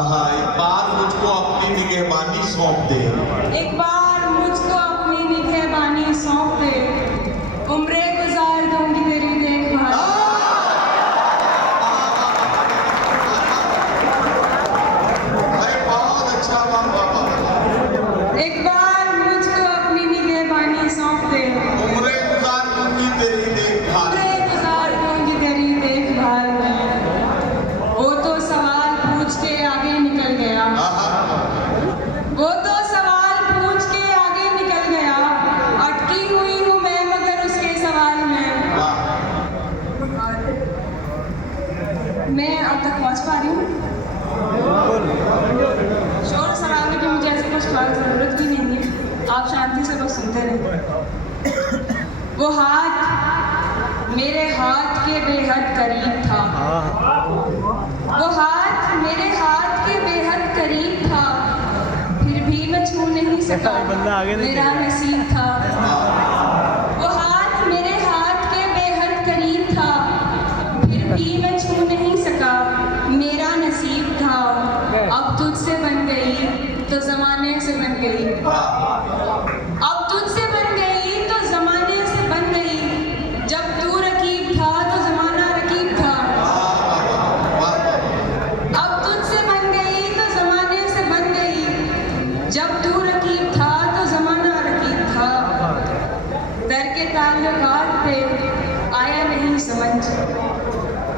हाँ, एक बार मुझको अपनी निगहबानी सौंप दे। एक बार मुझको अपनी निगहबानी सौंप दे, उम्रे गुजार दूंगी तेरी देखभाल। अरे बहुत अच्छा, एक बार मुझको अपनी निगहबानी सौंप दे, उम्रे गुजार दूंगी तेरी देखभाल। उम्रे गुजार दूंगी तेरी देखभाल। वो तो सवाल पूछ के आगे निकल गया, वो तो सवाल पूछ के आगे निकल गया। अटकी हुई हूँ मैं मगर उसके सवाल में। मैं अब तक पहुँच पा रही हूँ? शोर शराबे की मुझे ऐसी कुछ खास जरूरत भी नहीं है, आप शांति से बस सुनते रहे। वो हाथ मेरे हाथ के बेहद करीब था, वो हाथ मेरे हाथ के बेहद करीब था, फिर भी मैं छू नहीं सका, मेरा नसीब था। वो हाथ मेरे हाथ के बेहद करीब था, फिर भी मैं छू नहीं सका, मेरा नसीब था। अब तुझसे बन गई तो जमाने से बन गई, अब तुझसे बन गई तो जमाने से बन गई। जब तू रकीब था तो जमाना रकीब था, अब तुझसे बन गई तो जमाने से बन गई। जब तू रकीब था तो जमाना रकीब था। दर के ताल्लुकात पे आया नहीं समझ,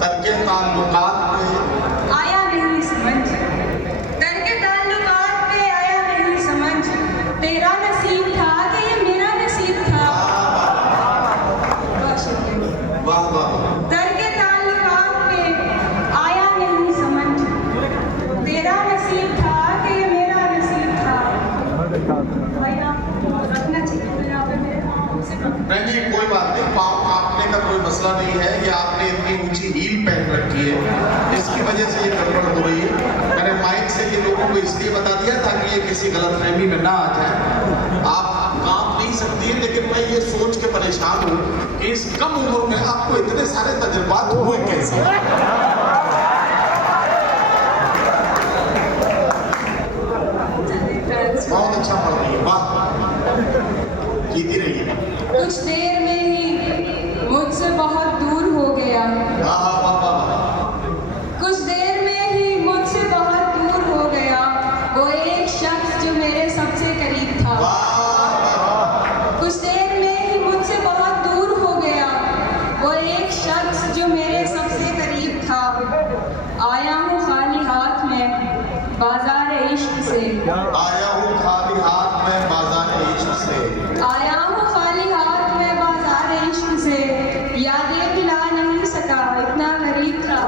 तब के ताल्लुकात पे आया नहीं समझ, दर के ताल्लुकात पे आया नहीं समझ। तेरा नसीब था कि ये मेरा नसीब था। बहुत शुक्रिया। वाह वाह, दर के ताल्लुकात पे आया नहीं समझ, तेरा नसीब था कि ये मेरा नसीब था। भाई आप रखना चाहिए तो यहाँ पे मेरे से नहीं कोई बात नहीं, पाँव कांपने का कोई मसला नहीं है। ये आपने इतनी ऊंची हील पहन रखी है, इसकी वजह से ये गड़बड़ हो रही है। मैंने माइक से ये लोगों को इसलिए बता दिया ताकि ये किसी गलतफहमी में ना आ जाए। आप कांप नहीं सकती है, लेकिन मैं ये सोच के परेशान हूँ कि इस कम उम्र में आपको इतने सारे तजुर्बात हुए कैसे। बहुत अच्छा पढ़ रही है, वाह, जीती रही है। कुछ देर में ही मुझसे बहुत दूर हो गया, वाह वाह वाह वाह, कुछ देर में ही मुझसे बहुत दूर हो गया। वो एक शख्स जो मेरे सबसे करीब था, कुछ देर में ही मुझसे बहुत दूर हो गया। वो एक शख्स जो मेरे सबसे करीब था। आया हूँ खाली हाथ में बाजार इश्क से, आया हूँ खाली हाथ में बाजार इश्क से, आया हूँ खाली हाथ में बाजार इश्क से। यादें भुला नहीं सका, इतना गरीब था।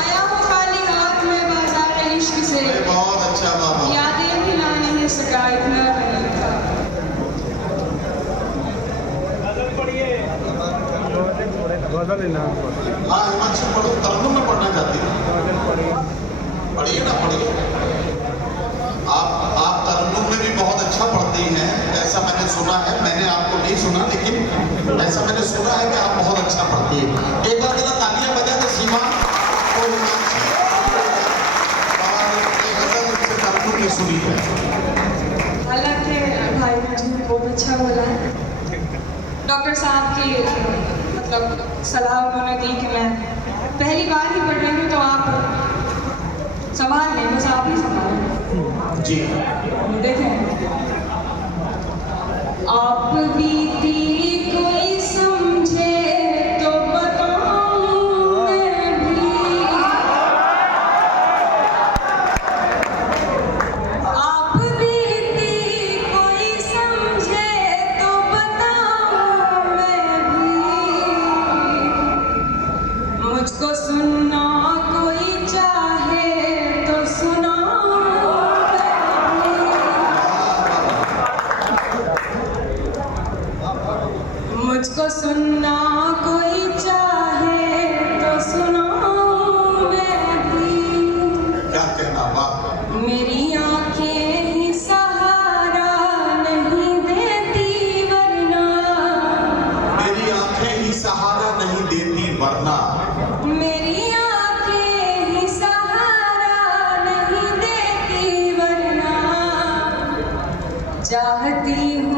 आया हूँ खाली हाथ में बाजार इश्क से, अरे बहुत अच्छा, वाह वाह। यादें भुला नहीं सका, इतना गरीब था। हाँ हिमांशु पढ़ो, तरन्नुम में पढ़ना चाहती हूँ, पढ़िए ना पढ़िए। आप तरन्नुम में भी बहुत अच्छा पढ़ती हैं, ऐसा मैंने सुना है। मैंने आपको नहीं सुना, लेकिन ऐसा मैंने सुना है कि आप बहुत अच्छा पढ़ती हैं। एक बार जरा तालियां बजा दे सीमा और हिमांशु, और एक गजल से तरन्नुम ने सुनी है। हालांकि भाई ने बहुत अच्छा बोला है। डॉक्टर साहब की मतलब सलाह उन्होंने दी कि मैं पहली बार ही पढ़ रही हूँ, तो आप संभाल लें, बस आप ही संभालें। जी देखें, आप बीती कोई समझे तो बताऊं मैं भी, आप बीती कोई समझे तो बताऊं मैं भी। मुझको सुनना कोई चाहे तो सुनाऊं मैं भी। चाहती हूँ